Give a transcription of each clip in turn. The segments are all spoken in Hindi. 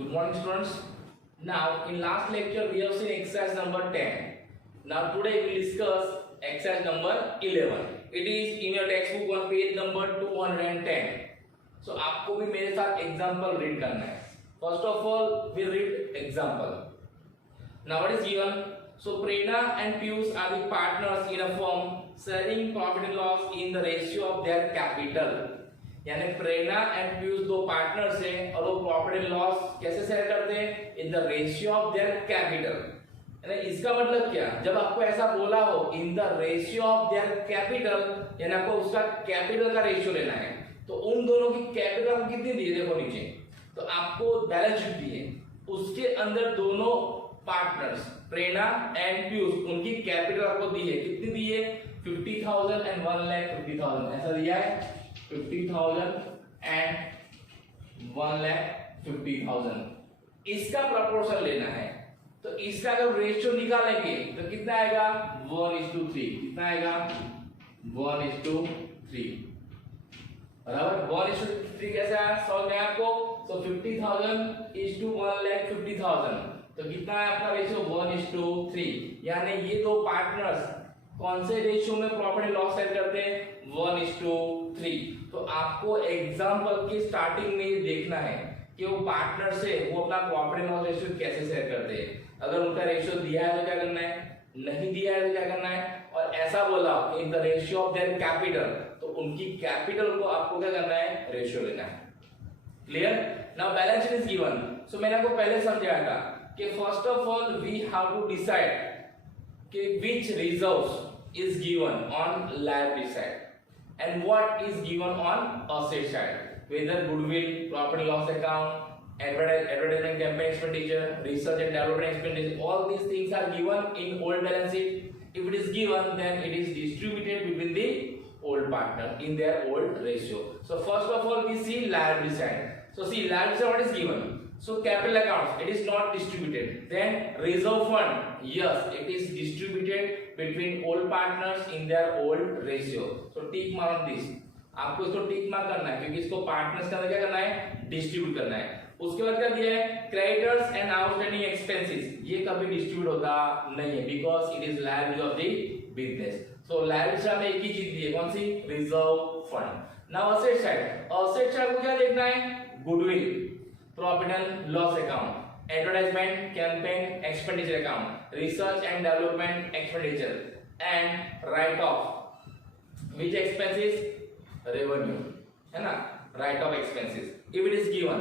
Good morning, students. Now, in last lecture, we have seen exercise number 10. Now, today we will discuss exercise number 11. It is in your textbook on page number 210. So, आपको भी मेरे साथ example read करना है. First of all, we read example. Now, what is given? So, Prerna and Piyush are the partners in a firm sharing profit and loss in the ratio of their capital. यानी प्रेरणा एंड पीयूष दो पार्टनर्स हैं और वो प्रॉफिट एंड लॉस कैसे शेयर करते हैं in the ratio of their capital. यानी इसका मतलब क्या, जब आपको ऐसा बोला हो in the ratio of their capital, यानी आपको उसका कैपिटल का रेशियो लेना है, तो उन दोनों की कैपिटल आपको कितनी दी है, देखो नीचे तो आपको बैलेंस शीट दी है, उसके अंदर दोनों पार्टनर्स प्रेरणा एंड पीयूष उनकी कैपिटल आपको दी है, कितनी दी है 50,000 एंड 1,50,000 ऐसा दिया है. 50,000 and 1,50,000 इसका प्रपोर्शन लेना है. तो इसका अगर रेशियो निकालेंगे तो कितना आएगा 1:3. कितना आएगा 1:3 बराबर. 1:3 कैसे आया सॉल्व किया आपको. तो 50,000 is to 1,50,000 तो कितना है आपका रेशियो 1:3. यानी ये दो पार्टनर्स कौन से रेशियो में प्रॉफिट एंड लॉस शेयर करते हैं 1:3. तो आपको एग्जांपल की स्टार्टिंग में ये देखना है कि वो पार्टनर से वो अपना प्रॉफिट एंड लॉस रेशियो कैसे शेयर करते हैं. अगर उनका रेशियो दिया है तो क्या करना है, नहीं दिया है तो क्या करना है, और ऐसा बोला in the ratio of their capital तो उनकी कैपिटल को आपको क्या करना है रेशियो लेना है. Clear. Now balance sheet is given. So मैंने आपको पहले समझाया था कि first of all we have to decide कि which reserves is given on liability side and what is given on asset side, whether goodwill, profit and loss account, advertisement campaign expenditure, research and development expenditure, all these things are given in old balance sheet. If it is given, then it is distributed between the old partner in their old ratio. So first of all we see liability side. So see liability side what is given. So capital accounts it is not distributed. Then reserve fund, yes it is distributed between old partners in their old ratio. So tick mark on this. आपको इसको टिक मार्क करना है क्योंकि इसको पार्टनर्स के अंदर क्या करना है डिस्ट्रीब्यूट करना है. उसके बाद क्या दिया है क्रेडिटर्स एंड आउटस्टैंडिंग एक्सपेंसेस. ये कभी डिस्ट्रीब्यूट होता नहीं है because it is liability of the business. So liability में एक ही चीज दी है कौन सी reserve fund. Now asset side. Asset side को क्या देखना है goodwill, profit and loss account, advertisement campaign expenditure account, research and development expenditure and write off which expenses revenue है ना, write off expenses if it is given.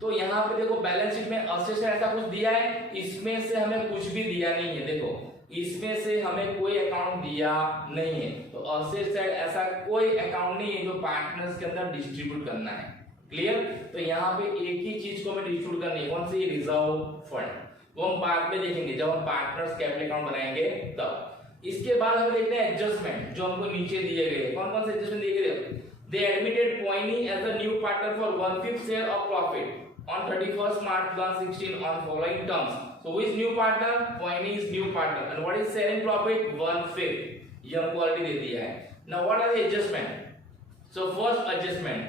तो यहाँ पे देखो बैलेंस शीट में असेट साइड ऐसा कुछ दिया है, इसमें से हमें कुछ भी दिया नहीं है. देखो इसमें से हमें कोई अकाउंट दिया नहीं है, तो असेट साइड ऐसा कोई अकाउंट नहीं है जो पार्टनर्स के अंदर डिस्ट्रीब्यूट करना है. क्लियर. तो यहाँ पे एक ही चीज को हमें डिस्ट्रीब्यूट करनी है कौन सी रिजर्व फंड. वो हम बाद में देखेंगे जब हम पार्टनर्स कैपिटल अकाउंट बनाएंगे तब. इसके बाद हम देखते हैं एडजस्टमेंट जो हमको नीचे दिए गए. कौन कौन से एडजस्टमेंट दिए गए. दे एडमिटेड पॉइनी as the new partner for 1/5 share of profit on 31st March 2016 on following terms. So who is new partner? Poini is new partner. And what is sharing profit? 1/5. ये हमको ऑलरेडी दे दिया है. Now what are the adjustment? So first adjustment.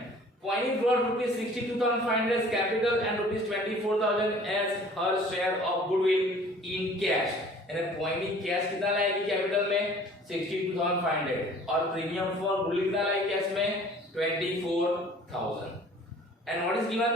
Poini brought rupees 62,500 as capital and rupees 24,000 as her share of goodwill in cash. यानी Poini कैश कितना लाएगी कैपिटल में 62,500 और प्रीमियम फॉर गुडविल कितना लाएगी कैश में 24,000. And what is given?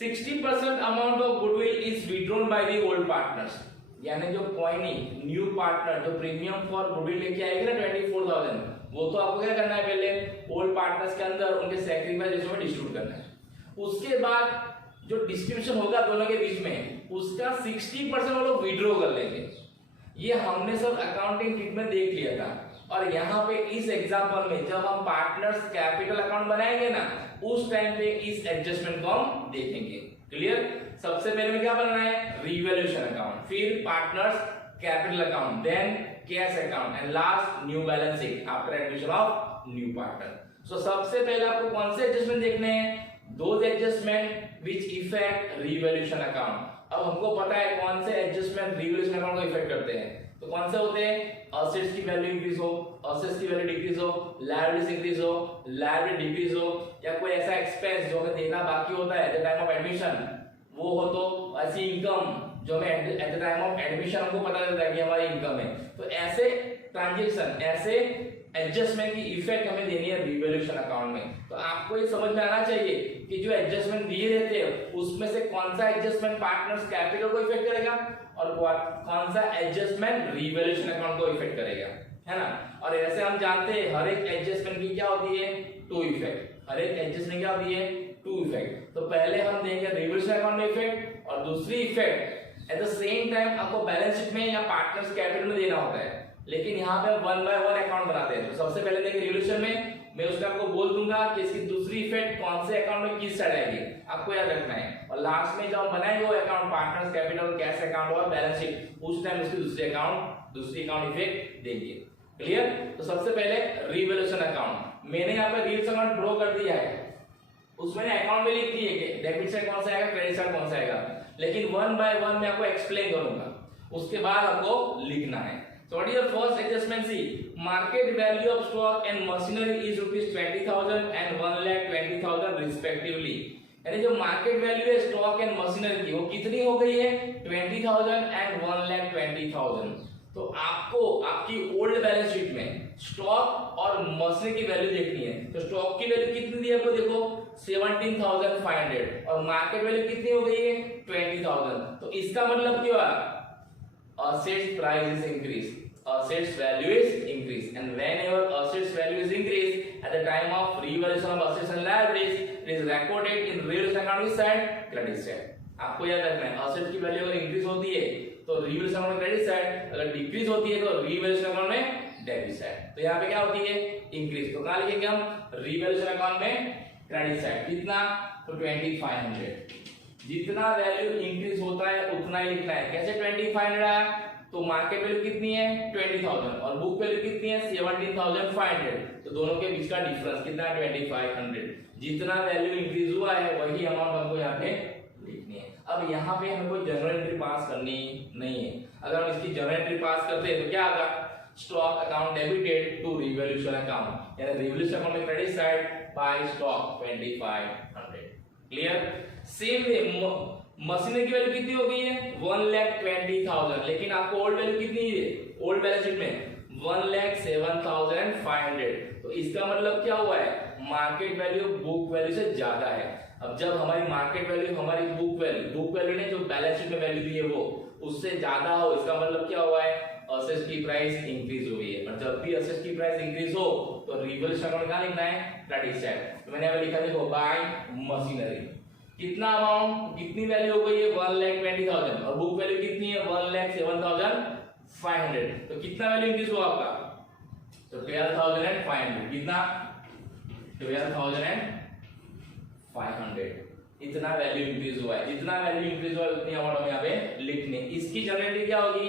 60% amount of goodwill is withdrawn by the old partners. यानी जो Poini न्यू पार्टनर जो प्रीमियम फॉर गुडविल लेके आएगी ना 24,000, वो तो आपको क्या करना है पहले ओल्ड पार्टनर्स के अंदर उनके सैक्रिफाइस रेशियो में डिस्ट्रीब्यूट करना है. उसके बाद जो डिस्ट्रीब्यूशन होगा दोनों के बीच में उसका 60% वो लोग विड्रॉ कर लेंगे. ये हमने सब अकाउंटिंग किट में देख लिया था. और यहाँ पे इस एग्जांपल में जब हम पार्टनर्स कैपिटल अकाउंट बनाएंगे ना उस टाइम पे इस एडजस्टमेंट को हम देखेंगे. क्लियर. सबसे पहले में क्या बनना है रिवैल्यूएशन अकाउंट, फिर partners capital account, then cash account and last new balance sheet after admission of new partner. So सबसे पहले आपको कौन से एडजस्टमेंट देखने हैं those adjustment which effect revaluation account. अब हमको पता है कौन से एडजस्टमेंट रिवैल्यूएशन अकाउंट को इफेक्ट करते हैं. तो कौन से होते हैं असेट्स की वैल्यू इंक्रीज हो, असेट्स की वैल्यू डिक्रीज हो, लायबिलिटीज इंक्रीज हो, लायबिलिटी डिक्रीज हो, या कोई ऐसा एक्सपेंस जो हमें देना बाकी होता है at the time of admission वो हो तो ऐसी इनकम जो हमें eight the time of admission हमको पता चलता है कि हमारी इनकम है। तो ऐसे ट्रांजेक्शन, ऐसे एडजस्टमेंट की इफेक्ट हमें देनी है रिवैल्यूएशन अकाउंट में। तो आपको ये समझ में आना चाहिए कि जो एडजस्टमेंट दिए रहते हैं उसमें से कौन सा एडजस्टमेंट पार्टनर्स कैपिटल को इफेक्ट करेगा और कौन सा एडजस्टमेंट रिवैल्यूएशन अकाउंट को इफेक्ट करेगा, है ना। और ऐसे हम जानते हैं हर एक एडजस्टमेंट की क्या होती है, टू इफेक्ट। हर एक एडजस्टमेंट क्या होती है, टू इफेक्ट। तो पहले हम देंगे रिवैल्यूएशन अकाउंट में इफेक्ट, और दूसरी effect at the same time आपको बैलेंस शीट में या पार्टनर्स कैपिटल में देना होता है। लेकिन यहाँ पे 1 बाय 1 अकाउंट बनाते हैं। तो सबसे पहले देंगे रिवैल्यूएशन में, मैं उसका आपको बोल दूंगा कि इसकी दूसरी इफेक्ट कौन से अकाउंट में किस साइड आएगी, आपको याद रखना है। और लास्ट में जब हम बनाएंगे वो account partners capital, cash account और बैलेंस शीट, उस टाइम उसकी दूसरी अकाउंट इफेक्ट देंगे। क्लियर। तो सबसे पहले रिवैल्यूएशन अकाउंट, मैंने यहाँ पे रिवैल्यूएशन अकाउंट ड्रॉ कर दिया है, उसमें अकाउंट में लिख दिए कि डेबिट साइड कौन सा आएगा, क्रेडिट साइड कौन सा आएगा। लेकिन 1 बाय 1 मैं आपको एक्सप्लेन करूंगा, उसके बाद आपको लिखना है। So what is the first adjustment? See, market value of stock and machinery is rupees 20,000 and 1,20,000 respectively. यानी जो मार्केट वैल्यू है स्टॉक एंड मशीनरी की वो कितनी हो गई है, 20,000 एंड 1,20,000। तो आपको आपकी ओल्ड बैलेंस शीट में स्टॉक और मशीनरी की वैल्यू देखनी है। तो स्टॉक की वैल्यू कितनी दी है आपको, देखो 17,500 और मार्केट वैल्यू कितनी हो गई है, 20,000। तो इसका मतलब क्या हुआ, assets price is increased, assets value is increased, and whenever assets value is increased at the time of revaluation of assets and liabilities, it is recorded in revaluation account which side, credit side। आपको याद रखना है assets की वैल्यू अगर इंक्रीज होती है तो रिवैल्यूएशन अकाउंट में क्रेडिट साइड, अगर डिक्रीज होती है तो रिवैल्यूएशन अकाउंट में डेबिट साइड। तो यहाँ पे क्या होती है, इंक्रीज। तो कहाँ लिखेंगे हम, रिवैल्यूएशन अकाउंट में क्रेडिट साइड कितना, तो 2500। जितना वैल्यू इंक्रीज होता है उतना ही लिखना है। कैसे 2500 आया, तो मार्केट वैल्यू कितनी है 20,000 और बुक वैल्यू कितनी है 17,500। तो दोनों के बीच का डिफरेंस कितना है 2500। जितना वैल्यू इंक्रीज हुआ है वही अमाउंट हमको यहाँ पे लिखनी है। अब यहाँ पे हमें कोई जनरल एंट्री पास करनी नहीं है। अगर हम इसकी जनरल एंट्री पास करते हैं तो क्या आएगा, stock account debited to revaluation account, यानी रिवैल्यूएशन अकाउंट में credit side by stock 2500। Clear. Same way machinery की वैल्यू कितनी हो गई है 1,20,000, लेकिन आपको ओल्ड वैल्यू कितनी है, ओल्ड बैलेंस शीट में 1,07,500। तो इसका मतलब क्या हुआ है, मार्केट वैल्यू बुक वैल्यू से ज्यादा है। अब जब हमारी मार्केट वैल्यू हमारी बुक वैल्यू ने जो बैलेंस शीट में वैल्यू दी है वो उससे ज्यादा हो, इसका मतलब क्या हुआ है, असेट्स की प्राइस इंक्रीज हुई है। और जब भी असेट्स की प्राइस इंक्रीज हो तो रिवैल्यूएशन अकाउंट कहां लिखना है, क्रेडिट साइड। तो मैंने यहाँ लिखा देखो बाय मशीनरी, कितना अमाउंट, कितनी वैल्यू हो गई है 1,20,000 और बुक वैल्यू कितनी है 1,07,500। तो कितना वैल्यू इंक्रीज हुआ आपका, तो 12,500। कितना 12,500, इतना वैल्यू इंक्रीज हुआ है। जितना वैल्यू इंक्रीज हुआ है उतनी अमाउंट हम यहाँ पे लिखने। इसकी जनरली क्या होगी,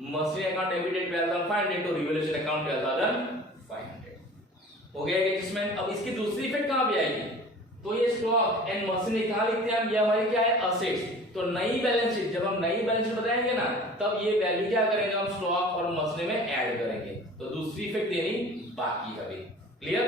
machinery account debited 12,500 to revaluation account 12,500 हो गया एडजस्टमेंट। अब इसकी दूसरी इफेक्ट कहां पे आएगी, तो ये स्टॉक एंड मशीनरी कहां लिखते हैं हम, ये हमारे क्या है असेट्स। तो नई बैलेंस शीट, जब हम नई बैलेंस शीट बताएंगे ना तब ये वैल्यू क्या करेंगे हम स्टॉक और मशीनरी में ऐड करेंगे। तो दूसरी इफेक्ट देनी बाकी है अभी। Clear.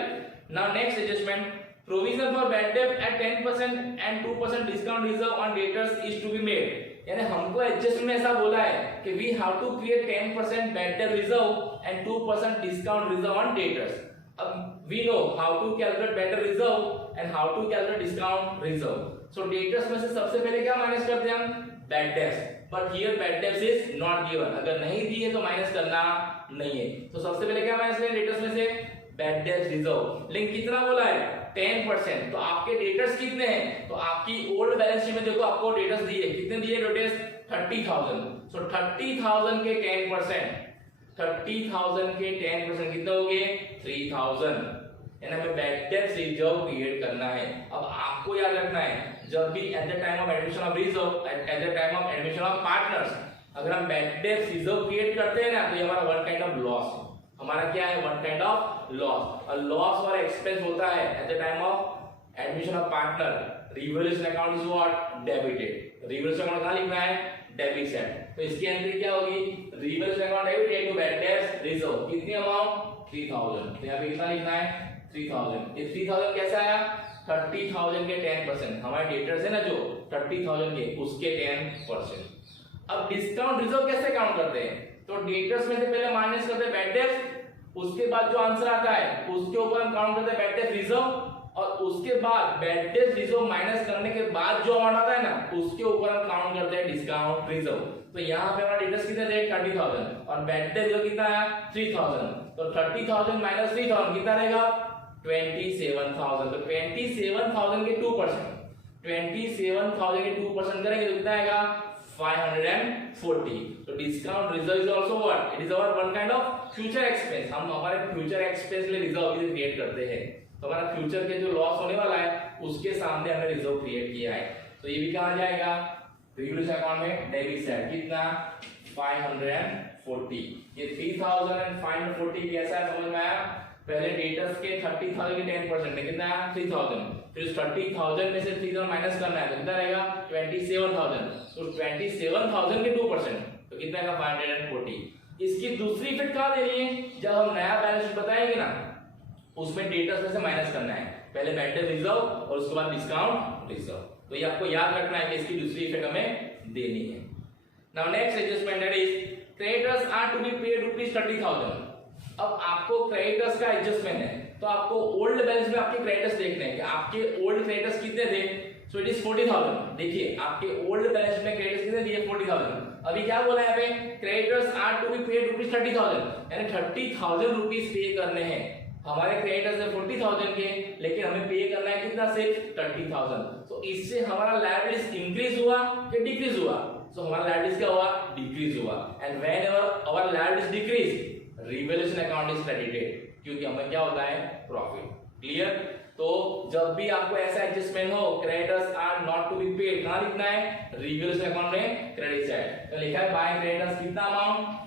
Now next adjustment, provision for bad debt at 10% and 2% discount reserve on debtors is to be made. यानी हमको एडजस्टमेंट में ऐसा बोला है कि we have to create 10% bad debt reserve and 2% discount reserve on debtors. अब we know how to calculate bad debt reserve and how to calculate discount reserve. So debtors में से सबसे पहले क्या माइनस करते हैं हम, bad debts, but here bad debts is not given, अगर नहीं दी है तो माइनस करना नहीं है। तो सबसे पहले क्या माइनस करें debtors में से, bad debts reserve। लेकिन कितना बोला है 10%। तो आपके debtors कितने हैं, तो आपकी ओल्ड बैलेंस शीट में देखो आपको debtors दिए, कितने दिए debtors 30,000। So 30,000 के 10%, 30,000 के 10% कितना हो गए 3,000। हमें बैड डेट रिजर्व क्रिएट करना है। अब आपको याद रखना है जब भी eight the time of admission of reserve, eight the time of admission of partners, अगर हम बैड डेट रिजर्व क्रिएट करते हैं ना तो ये हमारा वन काइंड ऑफ लॉस, हमारा क्या है वन काइंड ऑफ लॉस। और लॉस और एक्सपेंस होता है at the time of admission of partner. Revaluation account is what, debited. Revaluation account कहां लिखना है, डेबिट साइड। तो इसकी एंट्री क्या होगी, revaluation account debited to bad debt reserve, कितनी अमाउंट 3,000। तो यहां पे कितना लिखना है 3000। ये 3000 कैसा आया? 30,000 के 10%, हमारे डेटर्स है ना जो 30,000 के, उसके 10%। अब डिस्काउंट रिजर्व कैसे काउंट करते हैं? तो डेटर्स में से पहले माइनस करते हैं बैड डेट, उसके बाद जो आंसर आता है उसके ऊपर हम काउंट करते हैं बैड डेट रिजर्व, और उसके बाद बैड डेट रिजर्व माइनस करने के बाद जो अमाउंट आता है ना उसके ऊपर हम काउंट करते हैं डिस्काउंट रिजर्व। तो यहाँ पे हमारा डेटर्स कितने थे? 30,000, और बैड डेट रिजर्व कितना आया? 3,000। तो 30,000 माइनस 3,000 कितना रहेगा? 27,000। तो 27,000 के 2%, 27,000 के 2% करेंगे तो कितना आएगा? 540। तो discount reserve is also what? It is hour one kind of future expense. हम हमारे फ्यूचर एक्सपेंस के लिए रिजर्व इसे क्रिएट करते हैं। तो हमारा फ्यूचर के जो लॉस होने वाला है उसके सामने हमने रिजर्व क्रिएट किया है। तो ये भी कहा जाएगा रिवॉल्यूशन अकाउंट में डेबिट साइड। कितना? 540। ये 3000 एंड 540 कैसा है समझ में आया? पहले डेटर्स के 30,000 के 10% कितना है? 3000। फिर 30,000 में से 3000 माइनस करना है तो कितना रहेगा? 27,000। तो 27,000 के 2% तो कितना आएगा? 540। इसकी दूसरी इफेक्ट कहां देनी है? जब हम नया बैलेंस शीट बताएंगे ना उसमें डेटर्स में से माइनस करना है, पहले बैड डेट रिजर्व और उसके बाद डिस्काउंट रिजर्व। तो ये आपको याद रखना है कि इसकी दूसरी इफेक्ट हमें देनी है। Now next adjustment that is creditors are to be paid ₹30,000। अब आपको क्रेडिटर्स का एडजस्टमेंट है तो आपको ओल्ड बैलेंस में आपके क्रेडिटर्स देखने हैं कि आपके ओल्ड क्रेडिटर्स कितने थे। So it is 40,000। देखिए आपके ओल्ड बैलेंस में क्रेडिटर्स कितने दिए? 40,000। अभी क्या बोला है यहाँ पे? Creditors are to be paid ₹30,000, यानी 30,000 रुपीस पे करने हैं। हमारे क्रेडिटर्स है 40,000 के, लेकिन हमें पे करना है कितना? सिर्फ 30,000। तो इससे हमारा लायबिलिटीज इंक्रीज हुआ या डिक्रीज हुआ? सो हमारा लायबिलिटीज क्या हुआ? डिक्रीज हुआ। And whenever our liabilities decrease revaluation account is credited, क्योंकि हमें क्या होता है? प्रॉफिट। क्लियर? तो जब भी आपको ऐसा एडजस्टमेंट हो creditors are not to be paid, कहां लिखना है? रिवैल्यूएशन अकाउंट में क्रेडिट साइड। तो लिखा है बाय क्रेडिटर्स कितना अमाउंट?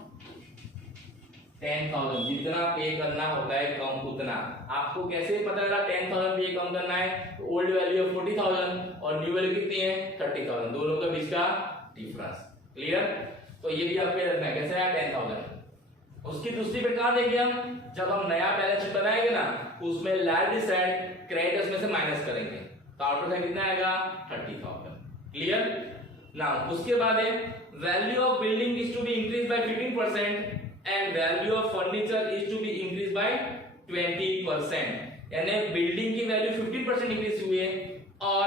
10,000। जितना पे करना होता है कम उतना। आपको कैसे पता लगा 10,000 पे कम करना है? तो ओल्ड वैल्यू है 40,000 और न्यू वैल्यू कितनी है? 30,000, दोनों के बीच का डिफरेंस। क्लियर? तो ये भी आपको रखना है। कैसे है? 10,000। उसकी दूसरी पे कहां देंगे हम? जब हम नया बैलेंस शीट बनाएंगे ना उसमें लायबिलिटी साइड क्रेडिटर्स में से माइनस करेंगे तो आउटपुट है कितना आएगा? 30,000। क्लियर? नाउ उसके बाद है value of building is to be increase by 15% and value of furniture is to be increased by 20%। यानी बिल्डिंग की वैल्यू 15% इंक्रीज हुई है और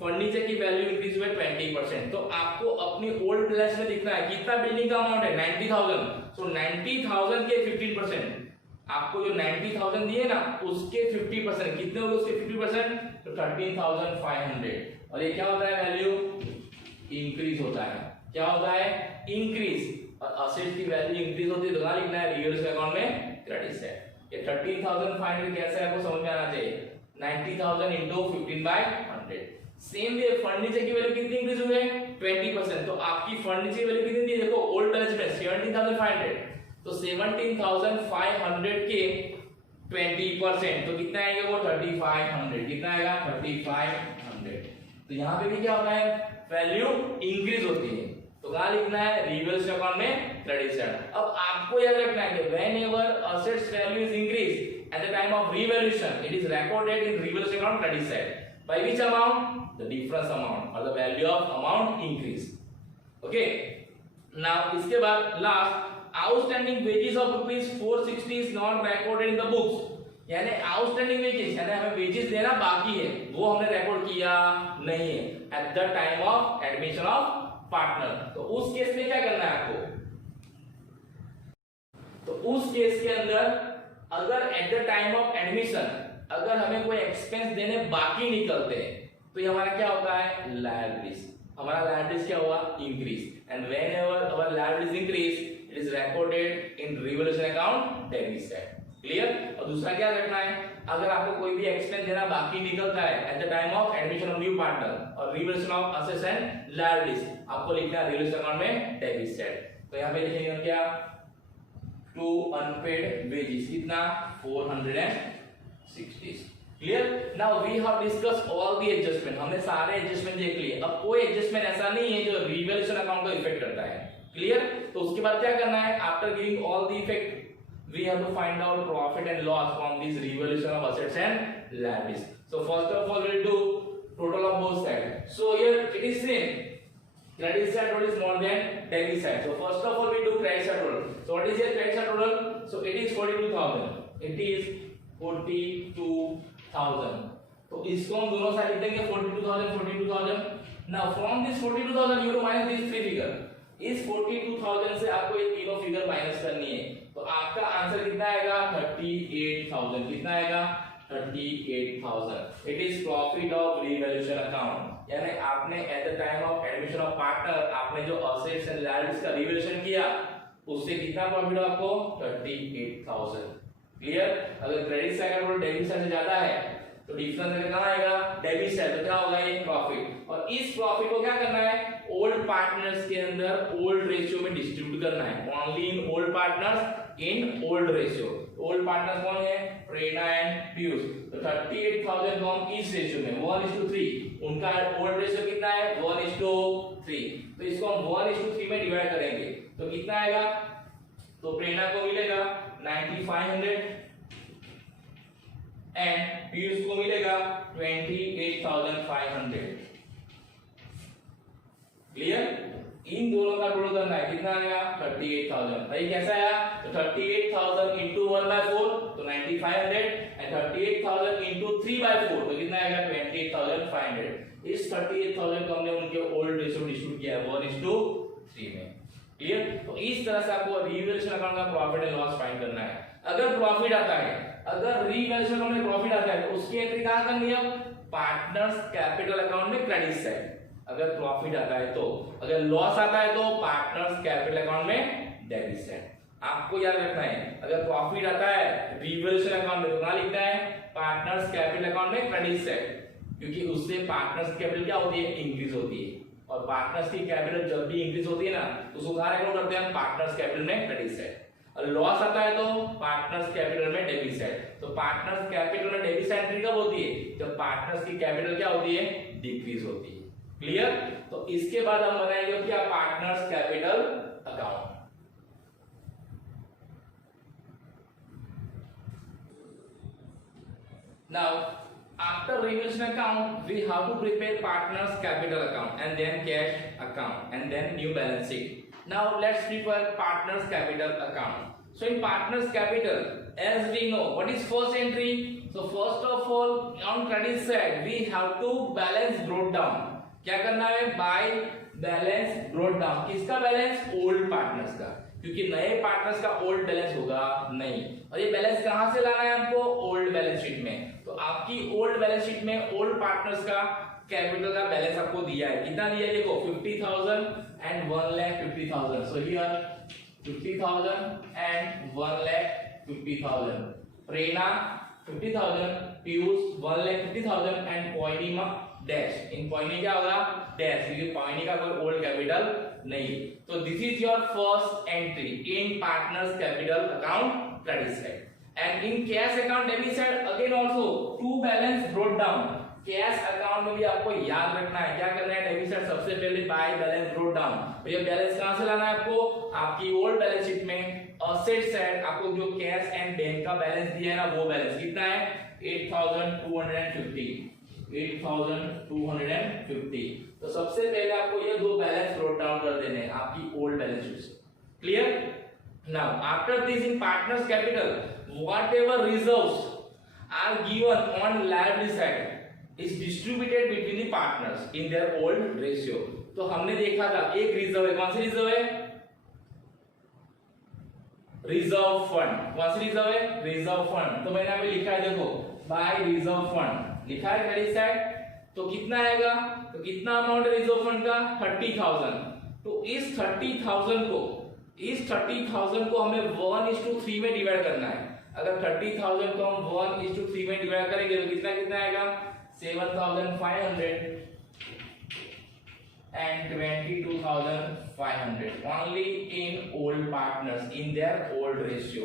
फर्नीचर की वैल्यू इंक्रीज हुई है 20%। तो आपको अपनी ओल्ड बैलेंस में दिखना है कितना बिल्डिंग का अमाउंट है? 90,000। सो 90,000 के 15%, आपको जो 90,000 दिए ना उसके 50% कितने हो गए? उसके 50% तो 13,500। और ये क्या होता है? वैल्यू इंक्रीज होता है। क्या होता है? इंक्रीज। और असेट की वैल्यू इंक्रीज होती है तो कहां लिखना है? रिवैल्यूएशन अकाउंट में क्रेडिट साइड। ये 13,500 कैसे है आपको समझ में आना चाहिए? 90,000 into 15/100। सेम वे फर्नीचर की वैल्यू कितनी इंक्रीज हुई है? 20%। तो आपकी फर्नीचर की वैल्यू कितनी थी? देखो ओल्ड बैलेंस में 17,500, तो 17,500 के 20% तो कितना आएगा? वो 3,500। कितना आएगा? 3,500। तो यहाँ पे भी क्या होता है? वैल्यू इंक्रीज होती है तो कहां लिखना है? रिवैल्यूएशन अकाउंट में क्रेडिट साइड। अब आपको याद रखना है कि whenever assets value is increase at the time of revaluation it is recorded in revaluation account credit side by which amount? The difference amount और the value of amount increase. Okay, now इसके बाद last outstanding wages of ₹460 is not recorded in the books. यानी आउटस्टैंडिंग वेजेस यानी हमें वेजेस देना बाकी है वो हमने रिकॉर्ड किया नहीं है at the time of admission of partner. तो उस केस में क्या करना है आपको? तो उस केस के अंदर अगर eight the time of admission अगर हमें कोई एक्सपेंस देने बाकी निकलते हैं तो ये हमारा क्या होता है? लायबिलिटीज। हमारा लायबिलिटीज क्या हुआ? Increase. And whenever our liabilities increase it is recorded in revaluation account debit side. Clear? और दूसरा क्या रखना है? अगर आपको कोई भी एक्सपेंस देना बाकी निकलता है at the time of admission of new partner और revaluation of assets and liabilities आपको लिखना है रिवैल्यूएशन अकाउंट में डेबिट साइड। तो यहां पे लिखेंगे हम क्या? टू अनपेड वेजेस कितना? 460। Clear? Now we have discussed all the adjustment. हमने सारे एडजस्टमेंट देख लिए। अब कोई एडजस्टमेंट ऐसा नहीं है जो रिवैल्यूएशन अकाउंट को इफेक्ट करता है। क्लियर? तो उसके बाद क्या करना है? After giving all the effect we have to find out profit and loss from this revaluation of assets and liabilities. So first of all, we'll do total of both sides. So here it is same. Credit side total is more than debit side. So first of all, we do credit side total. So what is your credit side total? So it is 42,000. It is 42,000. तो इसको हम दोनों साइड लिखेंगे 42,000. Now from this 42,000 you have to minus this three figure. इस 42,000 से आपको ये तीनों फिगर माइनस करनी है. तो आपका आंसर कितना आएगा? 38,000. कितना आएगा? 38,000. It is profit of revaluation account. यानी आपने eight the time of admission of partner आपने जो असेट्स एंड लायबिलिटीज का रिवैल्यूएशन किया उससे कितना प्रॉफिट आपको? 38,000. क्लियर? अगर क्रेडिट साइड का डेबिट साइड से ज्यादा है तो डिफरेंस कहाँ आएगा? Debit side. तो क्या होगा ये? प्रॉफिट. और इस प्रॉफिट को क्या करना है? ओल्ड पार्टनर्स के अंदर ओल्ड रेशियो में डिस्ट्रीब्यूट करना है. Only in old partners in old ratio. Old partners कौन है? प्रेरणा एंड पीयूष. तो 38,000 को हम इस रेशियो में 1:3. उनका ओल्ड रेशियो कितना है? 1:3. तो इसको हम 1:3 में डिवाइड करेंगे तो कितना आएगा? तो प्रेरणा को मिलेगा 9500 एंड पीयूष को मिलेगा 28,500. क्लियर? इन दोनों का टोटल करना है. कितना आएगा? 38,000. भाई कैसा आया? तो 38,000 into 1/4 तो 9500 एंड 38,000 into 3/4 तो कितना आएगा? 28,500. इस 38,000 को हमने उनके ओल्ड रेशियो में डिस्ट्रीब्यूट किया है 1:3 में. क्लियर? तो इस तरह से आपको रिवैल्यूएशन अकाउंट का प्रॉफिट एंड लॉस फाइंड करना है. अगर प्रॉफिट आता है, अगर रिवैल्यूएशन अकाउंट में प्रॉफिट आता है तो उसकी एंट्री कहां करनी है? पार्टनर्स कैपिटल अकाउंट में क्रेडिट साइड. अगर प्रॉफिट आता है तो, अगर लॉस आता है तो पार्टनर्स कैपिटल अकाउंट में डेबिट साइड. आपको याद रखना है अगर प्रॉफिट आता है रिवैल्यूएशन अकाउंट में तो कहां लिखना है? पार्टनर्स कैपिटल अकाउंट में क्रेडिट साइड. क्योंकि उससे पार्टनर्स कैपिटल क्या होती है? इंक्रीज होती है. और पार्टनर्स की कैपिटल जब भी इंक्रीज होती है ना तो उसको कहां अकाउंट करते हैं? पार्टनर्स कैपिटल में क्रेडिट साइड. और लॉस आता है तो पार्टनर्स कैपिटल में डेबिट साइड. तो पार्टनर्स कैपिटल में डेबिट साइड एंट्री कब होती है? जब पार्टनर्स की कैपिटल क्या होती है? डिक्रीज होती है. क्लियर? तो इसके बाद हम बनाएंगे क्या? Partners capital account. Now after revaluation account we have to prepare partners capital account and then cash account and then new balance sheet. Now let's prepare partners capital account. So in partners capital, as we know, what is first entry? So first of all on credit side we have to balance brought down. क्या करना है? By balance brought down. किसका बैलेंस? ओल्ड पार्टनर्स का. क्योंकि नए पार्टनर्स का ओल्ड बैलेंस होगा नहीं. और ये बैलेंस कहां से लाना है आपको? ओल्ड बैलेंस शीट में. तो आपकी ओल्ड बैलेंस शीट में ओल्ड पार्टनर्स का कैपिटल का बैलेंस आपको दिया है. कितना दिया है? देखो 50,000 and 1,50,000. So here 50,000 and 1,50,000. Prerna 50,000, Piyush 1,50,000 and पॉइनिमा डैश. इन पॉइनी क्या होगा? डैश. क्योंकि पॉइनी का कोई ओल्ड कैपिटल नहीं. तो this is your first entry in partners capital account credit side. And in cash account debit side again also to balance brought down. Cash account में भी आपको याद रखना है क्या करना है? डेबिट साइड सबसे पहले बाय बैलेंस ब्रॉट डाउन. तो ये बैलेंस कहां से लाना है आपको? आपकी ओल्ड बैलेंस शीट में असेट साइड आपको जो कैश एंड बैंक का बैलेंस दिया है ना वो बैलेंस कितना है? 8,250. 8,250. तो सबसे पहले आपको ये दो बैलेंस ब्रॉट डाउन कर देने हैं आपकी ओल्ड बैलेंस शीट से. Clear? Now after this in partners capital whatever reserves are given on liability side is distributed between the partners in their old ratio. तो हमने देखा था एक रिजर्व है. कौन सी रिजर्व है? Reserve fund. कौन सी रिजर्व है? Reserve fund. तो मैंने यहाँ पे लिखा है देखो बाय रिजर्व फंड लिखा है क्रेडिट साइड. तो कितना आएगा? तो कितना अमाउंट है रिजर्व फंड का? 30,000. तो इस 30,000 को हमें 1:3 में डिवाइड करना है. अगर 30,000 को हम 1:3 में डिवाइड करेंगे तो कितना आएगा? 7,500 and 22,500 only in old partners in their old ratio.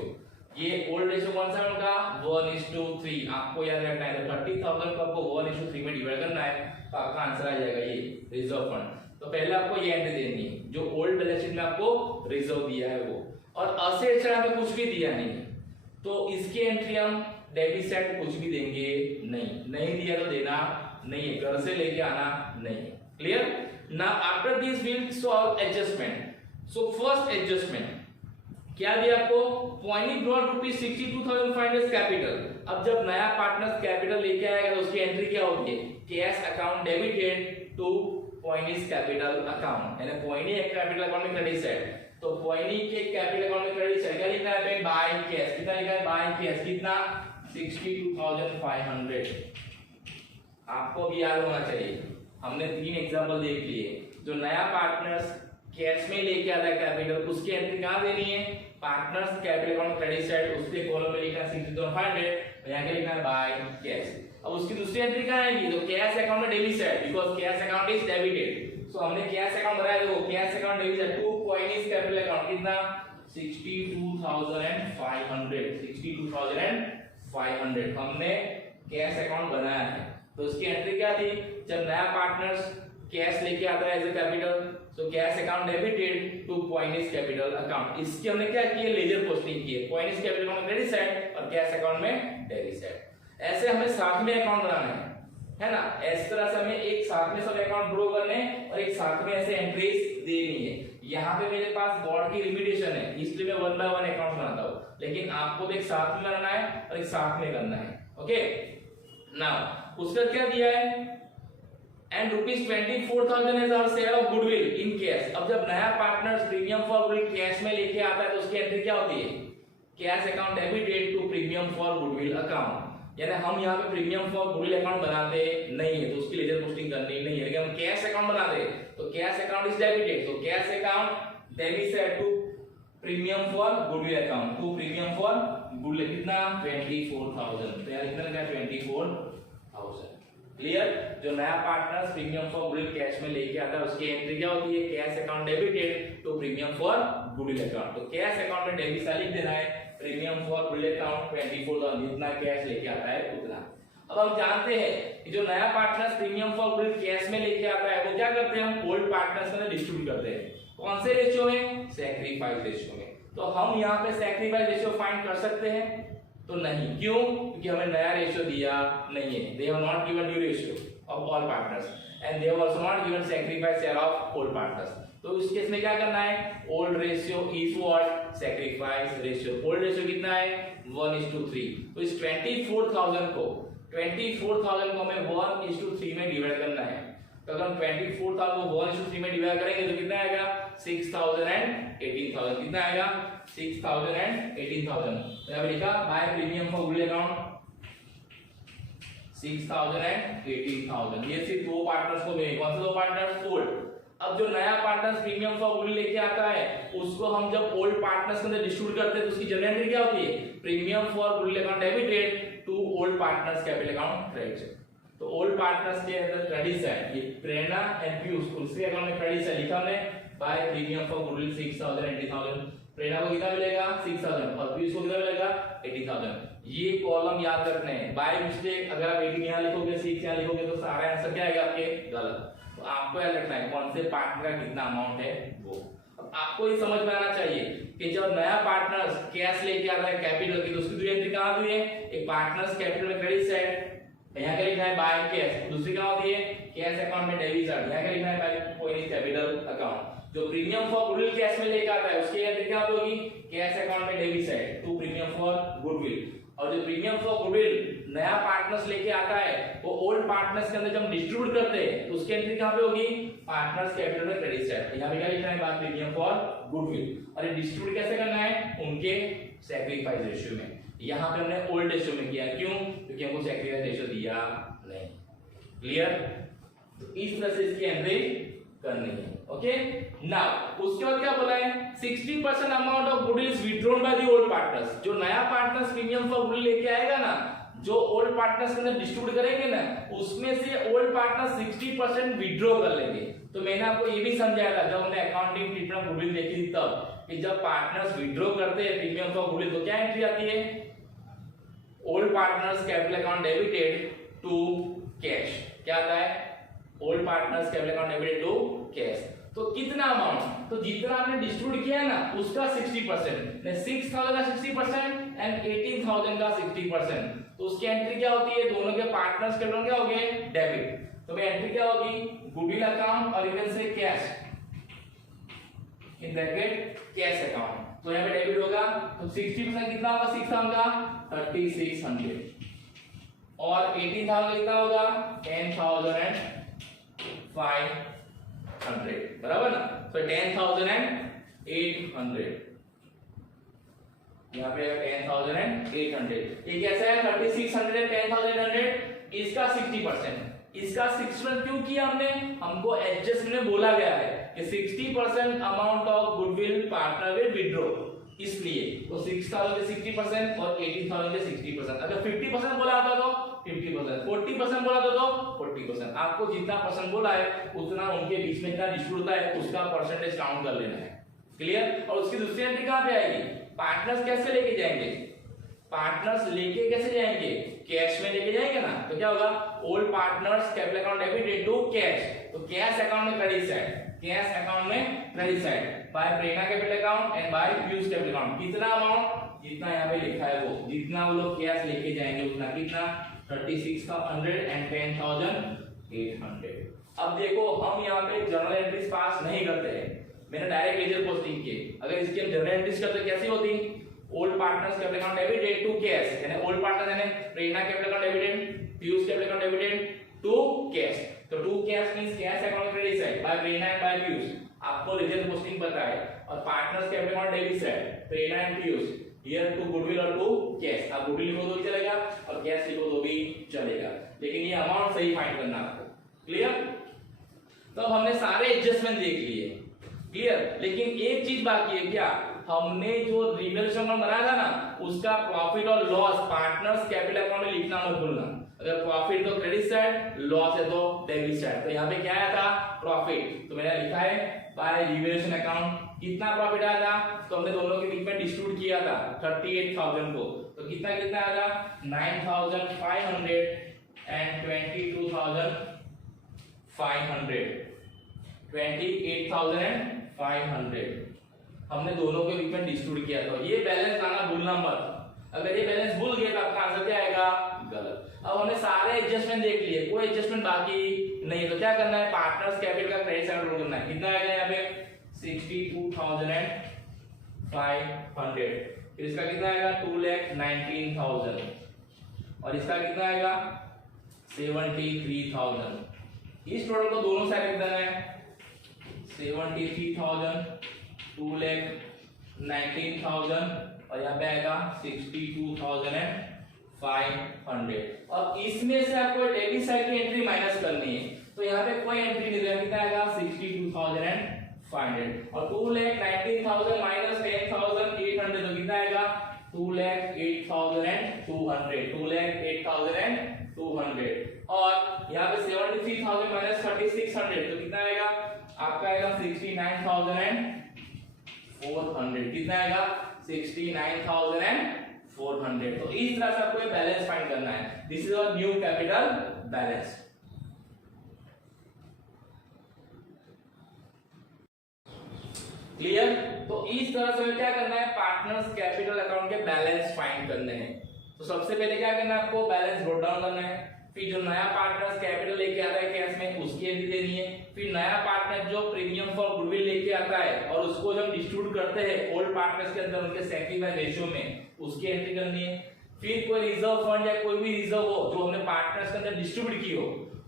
ये ओल्ड रेशियो कौन सा है उनका? 1:3. आपको याद रखना है 30,000 को आपको 1:3 में डिवाइड करना है तो आपका आंसर आ जाएगा ये रिजर्व फंड. तो पहले आपको ये एंट्री देनी है जो ओल्ड बैलेंस शीट में आपको रिजर्व दिया है वो. और असेट्स हमें कुछ भी दिया नहीं. तो इसकी एंट्री हम डेबिट साइड कुछ भी देंगे नहीं दिया तो देना नहीं है, घर से लेके आना नहीं है। Clear? Now after this will solve adjustment. So first adjustment क्या दिया आपको, पॉइनी ब्रॉड रुपीज 62,500 कैपिटल। अब जब नया पार्टनर कैपिटल लेके आएगा तो उसकी एंट्री क्या होती है, कैश अकाउंट डेबिटेड टू पॉइनीज कैपिटल अकाउंट, यानी पॉइनी कैपिटल अकाउंट में क्रेडिट साइड, तो पॉइनी के कैपिटल अकाउंट में क्रेडिट साइड क्या लिखना है, बाय कैश। कितना लिखा है, बाय कैश। कितना, 62,500। आपको भी याद होना चाहिए, हमने 3 एग्जांपल देख लिए। जो नया पार्टनर्स कैश में लेके आता है कैपिटल, उसकी एंट्री कहां देनी है, partners capital account credit side, उसके कॉलम में लिखना 62,500, यहां क्या लिखना है, बाय कैश। अब उसकी दूसरी एंट्री कहां आएगी, तो कैश अकाउंट में debit side, because cash account is debited. So हमने कैश अकाउंट बनाया, देखो cash account debit side to पॉइनीज कैपिटल अकाउंट, कितना 62,500, 62,500 हमने कैश अकाउंट बनाया है। तो उसकी एंट्री क्या थी, जब नया पार्टनर्स कैश लेके आता है as a capital, so cash account debited to पॉइनीज कैपिटल अकाउंट। इसकी हमने क्या की है, लेजर पोस्टिंग की है, पॉइनीज कैपिटल अकाउंट में क्रेडिट साइड और कैश अकाउंट में डेबिट साइड। ऐसे हमें साथ में अकाउंट बनाना है ना, इस तरह से हमें एक साथ में सब अकाउंट ग्रो करने और एक साथ में ऐसे एंट्रीज देनी है। यहाँ पे मेरे पास बोर्ड की लिमिटेशन है, इसलिए मैं 1 बाय 1 अकाउंट बनाता हूँ, लेकिन आपको एक साथ में बनाना है और एक साथ में करना है। ओके, नाउ उसका क्या दिया है, and rupees 24,000 as our share of goodwill in cash. अब जब नया partner premium for goodwill cash में लेके आता है तो उसकी एंट्री क्या होती है, cash account debited to premium for goodwill account. यानी हम यहाँ पे प्रीमियम फॉर गुडविल अकाउंट बनाते नहीं है, तो उसकी लेजर पोस्टिंग करनी नहीं है, लेकिन हम कैश अकाउंट बनाते हैं तो कैश अकाउंट इज डेबिटेड, तो cash account debit side to premium for goodwill account, to premium for goodwill, कितना 24,000, तो यार इतना लगा 24,000। क्लियर? जो नया partner premium for goodwill cash में लेके आता है उसकी एंट्री क्या होती है, cash account debited to premium for goodwill account. तो कैश अकाउंट में डेबिट साइड लिख देना है, प्रीमियम फॉर गुडविल अकाउंट 24,000, जितना कैश लेके आता है उतना। अब हम जानते हैं कि जो नया partner premium for goodwill cash में लेके आता है वो क्या करते हैं, हम ओल्ड पार्टनर्स में डिस्ट्रीब्यूट करते हैं। कौन से रेशियो में, सैक्रिफाइस रेशियो में। तो हम यहाँ पे सैक्रिफाइस रेशियो फाइंड कर सकते हैं, तो नहीं, क्यों, क्योंकि हमें नया रेशियो दिया नहीं है, they have not given new ratio of all partners and they have also not given sacrifice share of old partners. तो इस केस में क्या करना है, old ratio is what, sacrifice ratio. Old ratio कितना है, 1:3। तो इस 24,000 को हमें 1:3 में डिवाइड करना है। तो अगर हम 24,000 को 1:3 में डिवाइड करेंगे तो कितना आएगा, 6,000 एंड 18,000। कितना आएगा, 6,000 एंड 18,000। तो लिखा by premium for goodwill account 6,000 and 18,000। ये सिर्फ दो पार्टनर्स को मिले, कौन से दो पार्टनर्स, ओल्ड। अब जो नया पार्टनर प्रीमियम फॉर गुडविल लेके आता है उसको हम जब ओल्ड पार्टनर्स के अंदर डिस्ट्रीब्यूट करते हैं तो उसकी जनरल एंट्री क्या होती है, premium for goodwill account debited to old partners capital account credit. तो ओल्ड पार्टनर्स के अंदर क्रेडिट है, ये प्रेरणा एंड पीयूष उसके अकाउंट में क्रेडिट है, लिखा हमने by premium for goodwill 6,000 and 18,000। Prerna को कितना मिलेगा, 6,000 और पीयूष को कितना मिलेगा, 18,000। ये कॉलम याद रखने हैं, बाय मिस्टेक अगर आप 18 यहां लिखोगे 6 यहां लिखोगे तो सारा आंसर क्या आएगा आपके गलत। तो आपको याद रखना है कौन से पार्टनर का कितना अमाउंट है वो। अब आपको ये समझ में आना चाहिए कि जब नया पार्टनर कैश लेके आता है कैपिटल की तो उसकी दूसरी एंट्री कहां होती है, एक पार्टनर्स कैपिटल में क्रेडिट साइड, यहां क्या लिखना है बाय कैश, दूसरी कहां होती है कैश अकाउंट में डेबिट साइड, यहां क्या लिखना है बाय पॉइंट कैपिटल अकाउंट। जो प्रीमियम फॉर गुडविल कैश में लेके आता है उसकी एंट्री कहां पे होगी, कैश अकाउंट में debit side to premium for goodwill. और जो प्रीमियम फॉर गुडविल नया पार्टनर्स लेके आता है वो ओल्ड पार्टनर्स के अंदर जब डिस्ट्रीब्यूट करते हैं तो उसकी एंट्री कहां पे होगी, पार्टनर्स कैपिटल में क्रेडिट साइड। यहां पे क्या लिखना है बाय प्रीमियम फॉर गुडविल। और ये डिस्ट्रीब्यूट कैसे करना है, उनके सैक्रिफाइस रेशियो में। यहां पे हमने ओल्ड रेशियो में किया, क्यों, क्योंकि हमको सैक्रिफाइस रेशियो दिया नहीं। क्लियर? तो इस तरह से इसकी एंट्री करनी है। ओके, नाउ उसके बाद क्या बोला है, 60% amount of goodwill is withdrawn by the old partners. जो नया पार्टनर्स प्रीमियम फॉर गुडविल लेके आएगा ना, जो ओल्ड पार्टनर्स के अंदर डिस्ट्रीब्यूट करेंगे ना, उसमें से ओल्ड पार्टनर्स 60% विथड्रॉ कर लेंगे। तो मैंने आपको ये भी समझाया था जब हमने अकाउंटिंग ट्रीटमेंट गुडविल देखी थी तब, कि जब पार्टनर्स विथड्रॉ करते हैं प्रीमियम फॉर गुडविल तो क्या एंट्री आती है, old partners capital account debited to cash. क्या आता है, old partners capital account debited to cash. तो कितना अमाउंट, तो जितना आपने डिस्ट्रीब्यूट किया है ना उसका 60%, 6,000 का 60%, एंड 18,000 का 60%, तो उसकी एंट्री क्या होती है, दोनों के पार्टनर्स के क्या हो गए, डेबिट। तो भाई एंट्री क्या होगी, गुडविल अकाउंट और इवन से cash in bracket cash account, तो यहाँ पे डेबिट होगा। तो 60% कितना होगा 6,000 का 3600 और 18,000 कितना होगा 10,500, बराबर ना। तो 10,800 यहाँ पे 10,800, ये कैसा है 3600 है 10,800, इसका 60%, इसका 60% क्यों किया हमने, हमको एडजस्टमेंट में बोला गया है कि 60% amount of goodwill partner will withdraw, इसलिए तो 6,000 के 60% और 18,000 के 60%। अगर 50% बोला था तो 50%, 40% बोला था तो 40%, आपको जितना परसेंट बोला है उतना उनके बीच में इतना डिस्ट्रीब्यूट होता है उसका परसेंटेज काउंट कर लेना है, क्लियर। और उसकी दूसरी एंट्री कहां पे आएगी, पार्टनर्स कैसे लेके जाएंगे, पार्टनर्स लेके कैसे जाएंगे, कैश में लेके जाएंगे ना, तो क्या होगा old partners capital account debit into cash, तो कैश अकाउंट में क्रेडिट साइड, कैश अकाउंट में credit side by Prerna capital account and by Piyush capital account, कितना अमाउंट जितना यहाँ पे लिखा है वो, जितना वो लोग कैश लेके जाएंगे उतना, कितना 3600 एंड 10,800। अब देखो हम यहाँ पे जर्नल एंट्रीज पास नहीं करते हैं, मैंने डायरेक्ट लेजर पोस्टिंग की, अगर इसकी हम जर्नल एंट्रीज करते कैसी होती, old partners capital account debited to cash, यानी ओल्ड पार्टनर यानी Prerna capital account debited, Piyush capital account debited to cash, तो to cash means cash account credit side by Prerna and by Piyush, आपको लेजर पोस्टिंग पता है, और partners capital account debit side Prerna and Piyush, here to goodwill और टू कैश, आप गुडविल लिखो तो भी चलेगा और कैश लिखो तो भी चलेगा, लेकिन ये अमाउंट सही फाइंड करना आपको, क्लियर। तो हमने सारे एडजस्टमेंट देख लिए, क्लियर, लेकिन एक चीज बाकी है, क्या हमने जो रिवैल्यूएशन बनाया था ना उसका प्रॉफिट और लॉस पार्टनर्स कैपिटल अकाउंट में लिखना मत भूलना, अगर प्रॉफिट तो क्रेडिट साइड, लॉस है तो डेबिट साइड। तो यहाँ पे क्या आया था प्रॉफिट, तो मैंने लिखा है बाय रिवैल्यूएशन अकाउंट, कितना प्रॉफिट आया था, तो हमने दोनों के बीच में डिस्ट्रीब्यूट किया था 38,000 को, तो कितना कितना आया था 9,500 एंड 22,500, 28,500 हमने दोनों के बीच में डिस्ट्रीब्यूट किया था। ये बैलेंस लाना भूलना मत, अगर ये बैलेंस भूल गए तो आपका आंसर क्या आएगा गलत। अब हमने सारे एडजस्टमेंट देख लिए, कोई एडजस्टमेंट बाकी नहीं, तो क्या करना है पार्टनर्स कैपिटल का क्रेडिट साइड रोल करना है, कितना आएगा यहाँ पे 62,500, फिर इसका कितना आएगा 2,19,000 और इसका कितना आएगा 73,000, इस टोटल को दोनों साइड लिख देना है 73,000 2,19,000 और यहाँ पे आएगा 62,500। अब इसमें से आपको डेबिट साइड की एंट्री माइनस करनी है, तो यहाँ पे कोई एंट्री नहीं देगा, कितना आएगा 62,500 और 2,19,000 माइनस 10,800 तो कितना आएगा 2,08,200 और यहाँ पे 73,000 माइनस 3,600 तो कितना आएगा आपका आएगा 69,400, कितना आएगा 69,400। तो इस तरह से आपको बैलेंस फाइंड करना है, this is our new capital balance. Clear, तो इस तरह से क्या करना है पार्टनर्स कैपिटल अकाउंट के बैलेंस फाइंड करने हैं। तो सबसे पहले क्या करना है आपको बैलेंस नोट डाउन करना है, फिर जो नया पार्टनर्स कैपिटल लेके आता है कैश में उसकी एंट्री देनी है, फिर नया पार्टनर जो प्रीमियम फॉर गुडविल लेके आता है और उसको जब डिस्ट्रीब्यूट करते हैं ओल्ड पार्टनर्स के अंदर उनके सैक्रिफाइस रेशियो में उसकी एंट्री करनी है, फिर कोई रिजर्व फंड या कोई भी रिजर्व हो जो हमने पार्टनर्स के अंदर डिस्ट्रीब्यूट की हो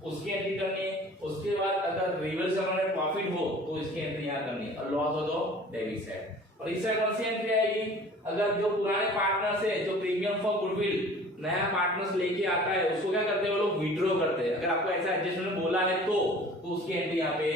उसकी एंट्री करनी है, उसके बाद अगर रिवैल्यूएशन में प्रॉफिट हो तो इसकी एंट्री यहाँ करनी है और लॉस हो तो डेबिट साइड। और इस साइड कौन सी एंट्री आएगी, अगर जो पुराने पार्टनर्स है जो प्रीमियम फॉर गुडविल नया पार्टनर्स लेके आता है उसको क्या करते हैं वो लोग विड्रॉ करते हैं, अगर आपको ऐसा एडजस्टमेंट बोला है तो उसकी एंट्री यहाँ पे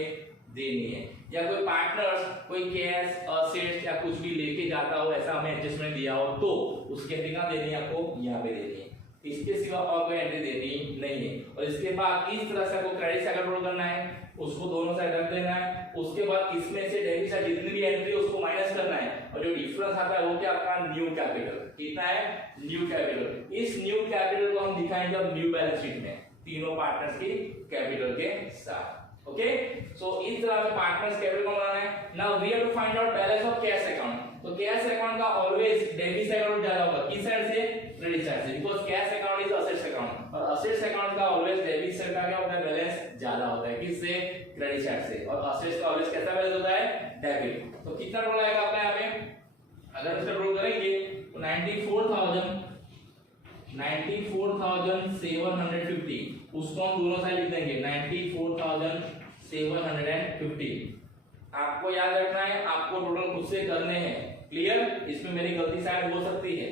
देनी है, या कोई पार्टनर्स कोई कैश असेट्स या कुछ भी लेके जाता हो ऐसा हमें एडजस्टमेंट दिया हो तो उसकी एंट्री कहाँ देनी है आपको यहाँ पे देनी है, इसके सिवा और कोई एंट्री देनी नहीं है। और इसके बाद इस तरह से आपको क्रेडिट साइड रोल करना है, उसको दोनों साइड रख देना है, उसके बाद इसमें से डेबिट साइड जितनी भी एंट्री है उसको माइनस करना है और जो डिफरेंस आता है वो क्या आपका न्यू कैपिटल, कितना है न्यू कैपिटल। इस न्यू कैपिटल को हम दिखाएंगे अब न्यू बैलेंस शीट में तीनों पार्टनर्स की कैपिटल के साथ। ओके, सो इस तरह से पार्टनर्स कैपिटल को बनाना है। Now we have to find out balance of cash account. तो कैश अकाउंट का ऑलवेज डेबिट साइड और ज्यादा होगा, किस साइड से, क्रेडिट साइड से, because cash account is assets account और असेट्स अकाउंट का ऑलवेज डेबिट साइड का क्या होता है, बैलेंस ज्यादा होता है, किससे, क्रेडिट साइड से, और असेट्स का ऑलवेज कैसा बैलेंस होता है, डेबिट। तो कितना टोटल आएगा अपना यहाँ पे, अगर इसका टोटल करेंगे तो 94,750 उसको हम दोनों साइड लिख देंगे 94,750। आपको याद रखना है, आपको टोटल खुद से करने हैं, क्लियर, इसमें मेरी गलती शायद हो सकती है।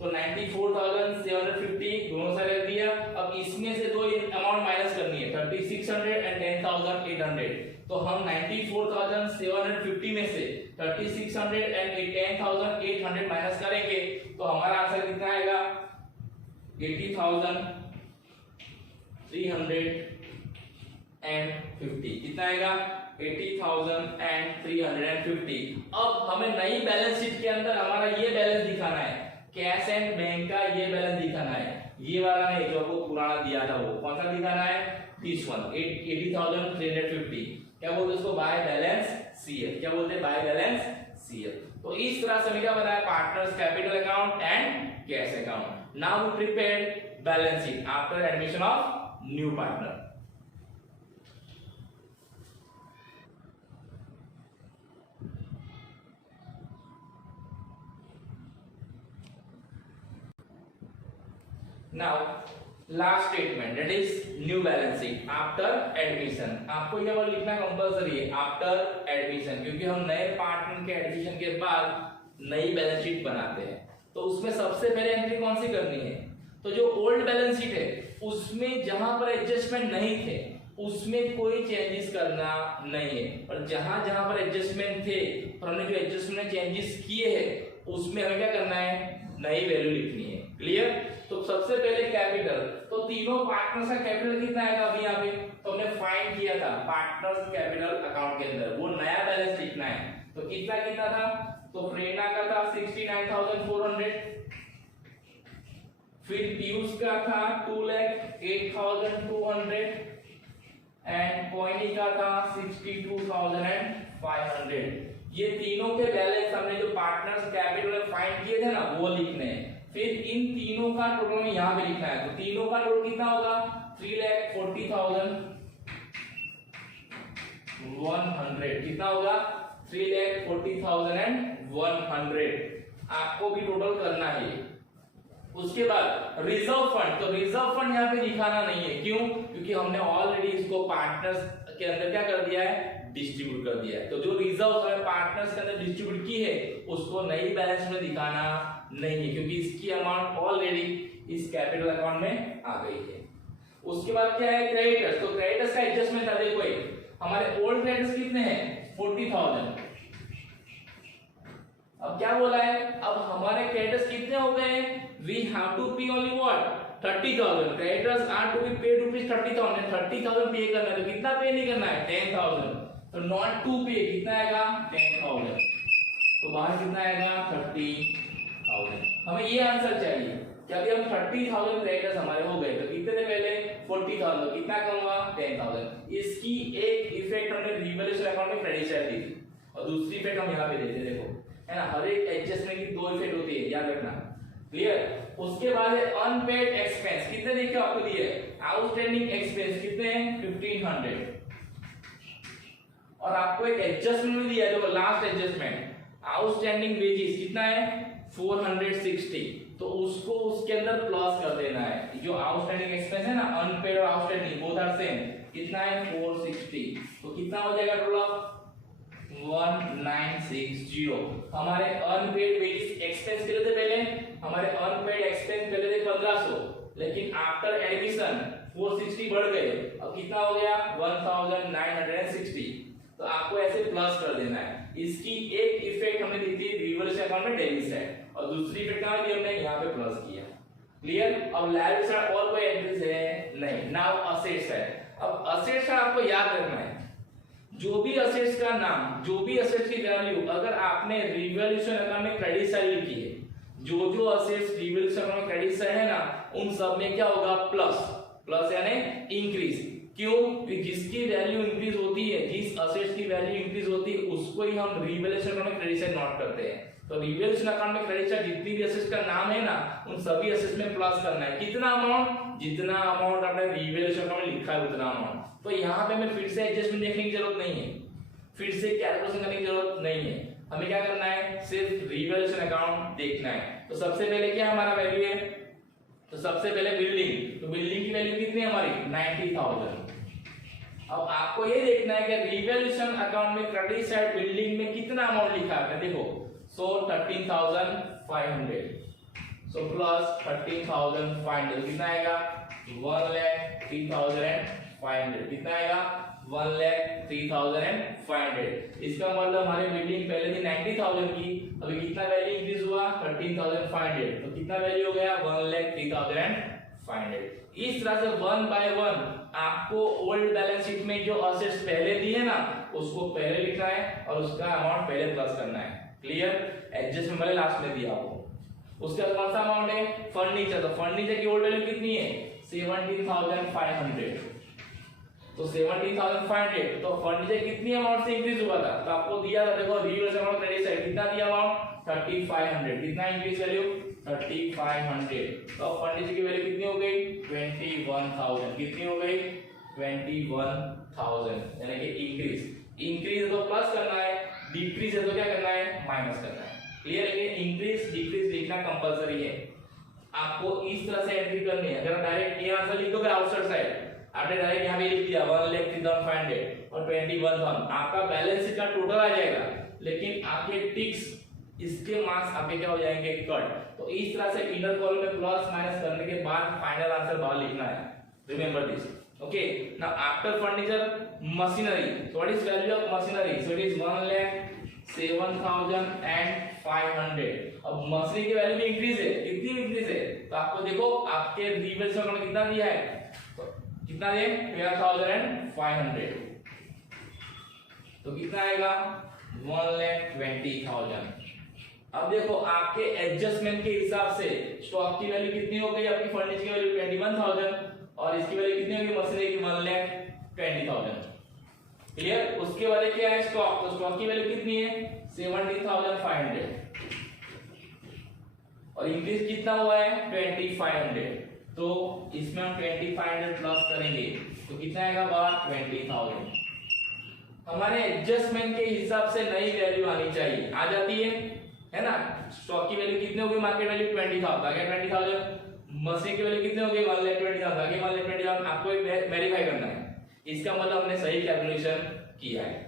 तो 94,750 दोनों साइड रख दिया। अब इसमें से दो अमाउंट माइनस करनी है, 3600 एंड 10,800। तो हम 94,750 में से 3600 एंड 10,800 माइनस करेंगे तो हमारा आंसर कितना आएगा, 80,350। कितना आएगा, 80,350। अब हमें नई बैलेंस शीट के अंदर हमारा ये बैलेंस दिखाना है, कैश एंड बैंक का ये बैलेंस दिखाना है, ये वाला नहीं जो आपको पुराना दिया था, वो कौन सा दिखाना है, दिस वन 80,350। क्या बोलते हैं उसको, बाय बैलेंस सीएल। क्या बोलते हैं, बाय बैलेंस सीएल। तो इस तरह से क्या बनाया, partners capital account and cash account. Now we prepared balance sheet after admission of new partner. Now last statement, that is new balance sheet after admission। आपको ये वर्ड लिखना कंपलसरी है, आफ्टर एडमिशन, क्योंकि हम नए पार्टनर के एडमिशन के बाद नई बैलेंस शीट बनाते हैं। तो उसमें सबसे पहले एंट्री कौन सी करनी है, तो जो ओल्ड बैलेंस शीट है उसमें जहां पर एडजस्टमेंट नहीं थे उसमें कोई चेंजेस करना नहीं है, और जहां जहां पर एडजस्टमेंट थे और हमने जो एडजस्टमेंट चेंजेस किए हैं उसमें हमें क्या करना है, नई वैल्यू लिखनी है, क्लियर। तो सबसे पहले कैपिटल, तो तीनों पार्टनर्स का कैपिटल कितना आएगा, अभी यहाँ पे तो हमने फाइंड किया था पार्टनर्स कैपिटल अकाउंट के अंदर, वो नया बैलेंस लिखना है। तो कितना कितना था, तो प्रेरणा का था 69,400, फिर पीयूष का था 2,08,200 एंड कोइनी का था 62,500। ये तीनों के बैलेंस हमने जो पार्टनर्स कैपिटल में फाइंड किए थे ना वो लिखने हैं। फिर इन तीनों का टोटल में यहाँ पे लिखना है, तो तीनों का टोटल कितना होगा, 3,40,100। कितना होगा, 3,40,100 आपको भी टोटल करना है। उसके बाद रिजर्व फंड, तो रिजर्व फंड यहाँ पे दिखाना नहीं है, क्यों, क्योंकि हमने ऑलरेडी इसको पार्टनर्स के अंदर क्या कर दिया है, डिस्ट्रीब्यूट कर दिया है। तो जो रिजर्व हमें पार्टनर्स के अंदर डिस्ट्रीब्यूट की है उसको नई बैलेंस में दिखाना नहीं है, क्योंकि इसकी अमाउंट ऑलरेडी इस कैपिटल अकाउंट में आ गई है। उसके बाद क्या है, क्रेडिटर्स, तो क्रेडिटर्स का एडजस्टमेंट था, देखो हमारे ओल्ड क्रेडिटर्स कितने हैं, 40,000। अब क्या बोला है, अब हमारे क्रेडिटर्स कितने हो गए, we have to pay only what, 30,000। Creditors are to be paid rupees 30,000, 30,000 पे करना है, तो कितना पे नहीं करना है, 10,000। तो नॉट टू पे कितना आएगा, 10,000। तो बाहर कितना आएगा, 30,000। हमें ये आंसर चाहिए कि अभी हम 30,000 क्रेडिटर्स हमारे हो गए, तो कितने थे पहले, 40,000, तो कितना कम हुआ, 10,000। इसकी एक इफेक्ट हमने रिवैल्यूएशन अकाउंट में क्रेडिट साइड दी थी और दूसरी इफेक्ट हम यहाँ पे देते, देखो है ना, हर एक एडजस्टमेंट की दो इफेक्ट होती है, याद रखना, क्लियर। उसके बाद है अनपेड एक्सपेंस, कितने देखिए आपको दिए, आउटस्टैंडिंग एक्सपेंस कितने हैं, 1,500। और आपको एक एडजस्टमेंट भी दिया है, जो लास्ट एडजस्टमेंट आउटस्टैंडिंग वेजेस कितना है, 460। तो उसको उसके अंदर प्लस कर देना है, जो आउटस्टैंडिंग एक्सपेंस है ना, अनपेड और आउटस्टैंडिंग बोथ आर सेम, कितना है 460। तो कितना हो जाएगा टोटल 1960। हमारे अनपेड वेजेस एक्सपेंस के लिए थे पहले, हमारे अनपेड एक्सपेंस पहले थे 1500, लेकिन आफ्टर एडमिशन 460 बढ़ गए, अब कितना हो गया 1960। तो आपको ऐसे प्लस कर देना है। इसकी एक इफेक्ट हमने दी थी रिवैल्यूएशन अकाउंट में डेबिट साइड, और दूसरी इफेक्ट कहां दी हमने, यहाँ पे प्लस किया, क्लियर। अब लायबिलिटी साइड और कोई एंट्रीज है नहीं। नाउ असेट्स है, अब असेट्स का आपको याद रखना है, जो भी असेट्स का नाम, जो भी असेट्स की वैल्यू अगर आपने रिवैल्यूएशन अकाउंट में क्रेडिट साइड लिखी है, जो जो असेट्स रिवैल्यूएशन अकाउंट में क्रेडिट साइड है ना, उन सब में क्या होगा, प्लस, प्लस यानी इंक्रीज। क्यों, जिसकी वैल्यू इंक्रीज होती है, जिस असेट्स की वैल्यू इंक्रीज होती है उसको ही हम रिवैल्यूएशन अकाउंट में क्रेडिट साइड नोट करते हैं। तो रिवैल्यूएशन अकाउंट में क्रेडिट साइड जितनी भी एसेट्स का नाम है ना उन सभी एसेट्स में प्लस करना है। कितना अमाउंट? जितना अमाउंट आपने रिवैल्यूएशन अकाउंट में लिखा है उतना अमाउंट। तो यहाँ पे हमें फिर से एडजस्टमेंट देखने की जरूरत नहीं है, फिर से कैलकुलेशन करने की जरूरत नहीं है। हमें क्या करना है? सिर्फ रिवैल्यूएशन अकाउंट देखना है। तो सबसे पहले क्या हमारा वैल्यू है? तो सबसे पहले बिल्डिंग, तो बिल्डिंग की वैल्यू कितनी है हमारी? 90,000। अब आपको ये देखना है कि रिवैल्यूएशन अकाउंट में क्रेडिट साइड बिल्डिंग में कितना अमाउंट लिखा है। देखो, सो 13,500, सो प्लस 13,500 कितना आएगा? 1,03,500 कितना आएगा? 1,03,500। इसका मतलब हमारी बिल्डिंग पहले थी 90,000 की, अभी कितना वैल्यू इंक्रीज हुआ? 13,500, तो कितना वैल्यू हो गया? 1,03,500। इस तरह से वन बाय वन आपको ओल्ड बैलेंस शीट में जो असेट्स पहले दी है ना उसको पहले लिखना है और उसका अमाउंट पहले प्लस करना है। क्लियर? एडजस्टमेंट वाले लास्ट में दिया आपको। उसके बाद कौन सा अमाउंट है? फर्नीचर। तो फर्नीचर की ओल्ड वैल्यू कितनी है? 17,500। तो 17,500, तो फर्नीचर कितनी अमाउंट से इंक्रीज हुआ था? तो आपको दिया था, देखो रिवर्स अमाउंट क्रेडिट साइड कितना दिया अमाउंट? 3,500। कितना इंक्रीज वैल्यू? 3,500। तो फर्नीचर की वैल्यू कितनी हो गई? 21,000। कितनी हो गई? 21,000, यानी कि इंक्रीज तो प्लस करना है, डिक्रीज है तो क्या करना है? माइनस करना है। क्लियर है? इंक्रीज डिक्रीज लिखना कंपलसरी है, आपको इस तरह से एंट्री करनी है। अगर डायरेक्ट ये आंसर लिख दोगे आउटसाइड साइड, आपने डायरेक्ट यहाँ पे लिख दिया 1,03,500 और 21,000, आपका बैलेंस शीट का टोटल आ जाएगा, लेकिन आपके टिक्स इसके मार्क्स आपके क्या हो जाएंगे? कट। तो इस तरह से इनर कॉलम में प्लस माइनस करने के बाद फाइनल आंसर बाहर लिखना है। Remember this. Okay, now after furniture, machinery. So what is value of machinery? So it is 1,07,500। अब मशीनरी की वैल्यू भी इंक्रीज है, कितनी इंक्रीज है? तो आपको देखो आपके रिवैल्यूएशन अकाउंट में कितना दिया है? तो कितना दिया? 12,500। तो कितना आएगा? 1,20,000। अब देखो आपके एडजस्टमेंट के हिसाब से स्टॉक की वैल्यू कितनी हो गई? आपकी फर्नीचर की वैल्यू 21,000 और इसकी वैल्यू कितनी होगी? मशीनरी की 1,20,000। क्लियर? उसके बाद क्या है? स्टॉक। तो स्टॉक की वैल्यू कितनी है? 17,500 और इंक्रीज कितना हुआ है? 2,500। तो इसमें हम 2,500 प्लस करेंगे तो कितना आएगा? 20,000। हमारे एडजस्टमेंट के हिसाब से नई वैल्यू आनी चाहिए, आ जाती है ना? स्टॉक की वैल्यू कितनी होगी? मार्केट वैल्यू 20,000, आगे 20,000। मशीन की वैल्यू कितनी होगी? 1,20,000, आगे 1,20,000। आपको वेरीफाई करना है, इसका मतलब हमने सही कैलकुलेशन किया है।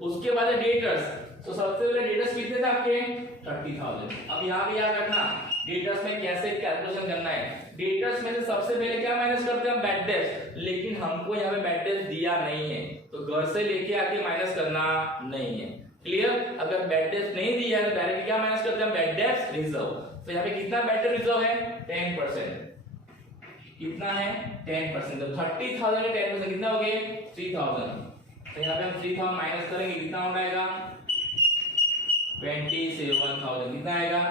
उसके बाद डेटर्स। तो सबसे पहले डेटर्स कितने थे आपके? 30,000। अब यहाँ पे याद रखना डेटर्स में कैसे कैलकुलेशन करना है। डेटर्स में से सबसे पहले क्या माइनस करते हैं? Bad debts. लेकिन हमको यहाँ पे बैड डेट्स दिया नहीं है, तो घर से लेके आके माइनस करना नहीं है। क्लियर? अगर बैड डेट्स नहीं दिया है तो डायरेक्ट क्या माइनस करते हैं? Bad debts reserve. तो यहाँ पे कितना बैड डेट रिजर्व है? 10%। कितना है? 10%। तो 30,000 में 10% कितना हो गया? 3,000। तो यहाँ पे हम 3,000 माइनस करेंगे, कितना हो जाएगा? 27,000। कितना आएगा?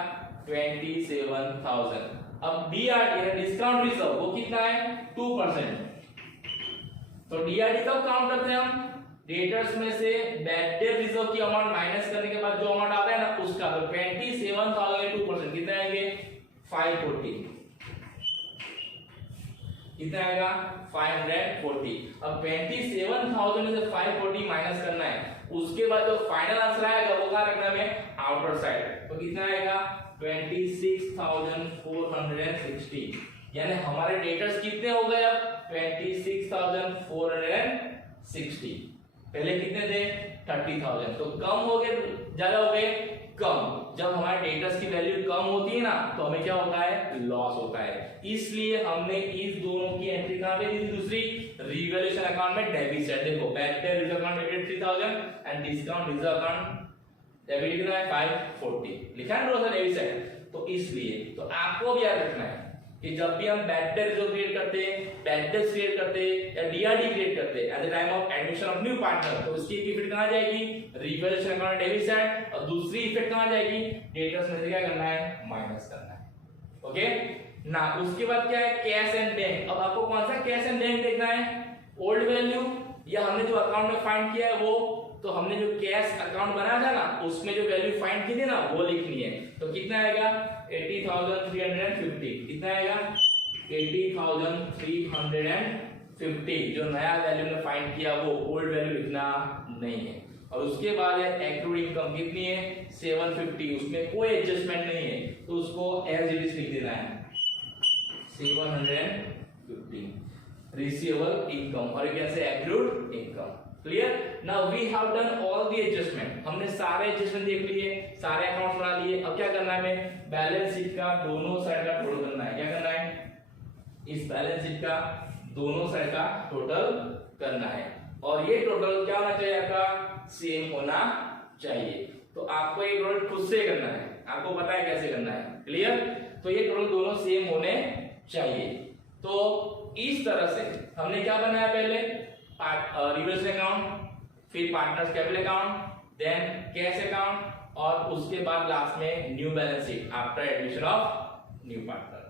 27,000। अब डीआरडी डिस्काउंट रिजर्व वो कितना है? 2%। तो डीआरडी कब काउंट करते हैं हम? डेटर्स में से बैड डेट रिजर्व की अमाउंट माइनस करने के बाद जो अमाउंट आता है ना उसका। तो 27,000 में 2% कितना आएंगे? 540। कितना आएगा? 540। अब 27,000 में से 540 माइनस करना है, उसके बाद जो फाइनल आंसर आएगा वो कहां रखना है? Outer side. तो कितना आएगा? 26,460। यानी हमारे डेटर्स कितने हो गए अब? 26,460। पहले कितने थे? 30,000। तो कम हो गए, ज्यादा हो गए? कम। जब हमारे डेटर्स की वैल्यू कम होती है ना तो हमें क्या होता है? लॉस होता है। इसलिए हमने इस दोनों की एंट्री कहां पे दी थी? दूसरी रिवैल्यूएशन अकाउंट में डेबिट साइड। देखो बैड डेट रिजर्व अकाउंट में 3,000 and discount reserve account debit कितना है? 540 लिखा है ना डेबिट साइड। तो इसलिए तो आपको भी याद रखना है कि जब भी हम बैड डेट रिजर्व क्रिएट करते हैं, बैड डेट क्रिएट करते हैं या डीआरडी क्रिएट करते हैं eight the time of admission of new partner, तो उसकी एक इफेक्ट कहां जाएगी? रिवैल्यूएशन अकाउंट डेबिट साइड, और दूसरी इफेक्ट कहां जाएगी? डेटर्स में से क्या करना है? माइनस करना है। ओके ना? उसके बाद क्या है? Cash and bank. अब आपको कौन सा कैश एंड बैंक देखना है? ओल्ड वैल्यू या हमने जो अकाउंट में फाइंड किया है वो? तो हमने जो कैश अकाउंट बनाया था ना उसमें जो वैल्यू फाइंड की थी ना वो लिखनी है। तो कितना आएगा 80,350, कितना आएगा 80,350, जो नया वैल्यू ने फाइंड किया वो ओल्ड वैल्यू लिखना नहीं है। और उसके बाद है एक्रूड इनकम कितनी है 750, उसमें कोई एडजस्टमेंट नहीं है तो उसको एज इट इज लिख देना है 750 रिसीवेबल इनकम और कैसे accrued income. Clear. Now we have done all the adjustment, हमने सारे एडजस्टमेंट देख लिए, सारे अकाउंट्स बना लिए। अब क्या करना है हमें बैलेंस शीट का दोनों साइड का टोटल करना है। क्या करना है इस बैलेंस शीट का दोनों साइड का टोटल करना है और ये टोटल क्या होना चाहिए आपका सेम होना चाहिए। तो आपको ये टोटल खुद से करना है, आपको पता है कैसे करना है। क्लियर। तो ये टोटल दोनों सेम होने चाहिए। तो इस तरह से हमने क्या बनाया पहले रिवर्स अकाउंट, फिर partners capital account, then cash account और उसके बाद लास्ट में new balance sheet after admission of new partner.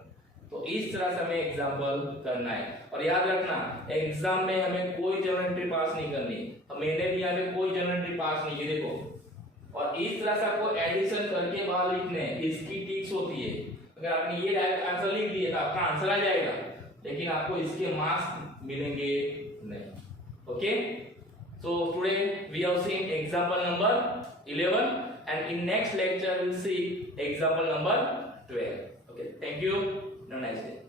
तो इस तरह से हमें एग्जांपल करना है और याद रखना एग्जाम में हमें कोई जनरल एंट्री पास नहीं करनी, मैंने भी यहाँ पे कोई जनरल एंट्री पास नहीं की देखो। और इस तरह से आपको एडिशन करके बाद लिखने हैं, इसकी टिक्स होती है। अगर आपने ये डायरेक्ट आंसर लिख दिया तो आपका आंसर आ जाएगा लेकिन आपको इसके मार्क्स मिलेंगे नहीं। Okay, so today we have seen example number 11 and in next lecture we'll see example number 12. Okay, thank you. Have a nice day.